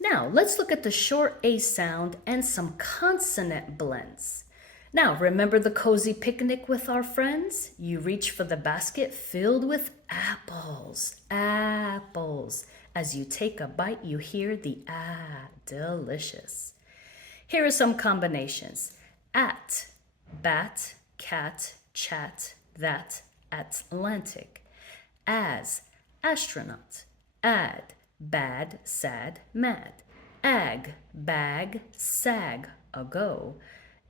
Now, let's look at the short A sound and some consonant blends. Now, remember the cozy picnic with our friends? You reach for the basket filled with apples. Apples. As you take a bite, you hear the delicious. Here are some combinations. At, bat, cat, chat, that, Atlantic. As, astronaut. Add, bad, sad, mad. Ag, bag, sag, ago.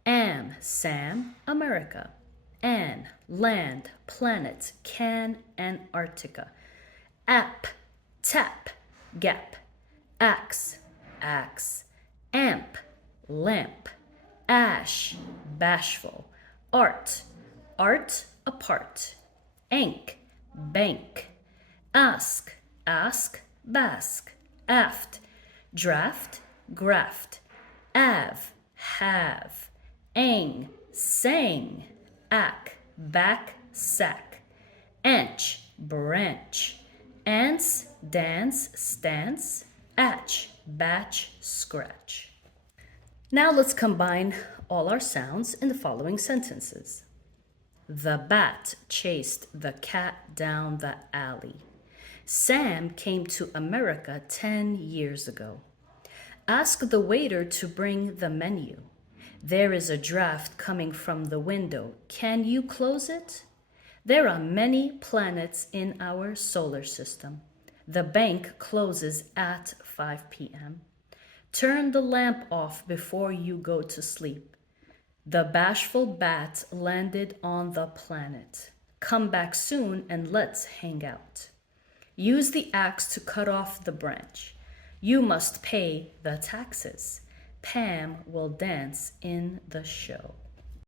Am, Sam, America. An, land, planet, can, Antarctica. App, tap, gap. Axe, axe. Amp, lamp. Ash, bashful. Art, art, apart. Ank, bank. Ask, bask. Aft, draft, graft. Av, have. Ang, sang. Ack, back, sack. Anch, branch. Ance, dance, stance. Atch, batch, scratch. Now let's combine all our sounds in the following sentences. The bat chased the cat down the alley. Sam came to America 10 years ago. Ask the waiter to bring the menu. There is a draft coming from the window. Can you close it? There are many planets in our solar system. The bank closes at 5 p.m. Turn the lamp off before you go to sleep. The bashful bat landed on the planet. Come back soon and let's hang out. Use the axe to cut off the branch. You must pay the taxes. Pam will dance in the show.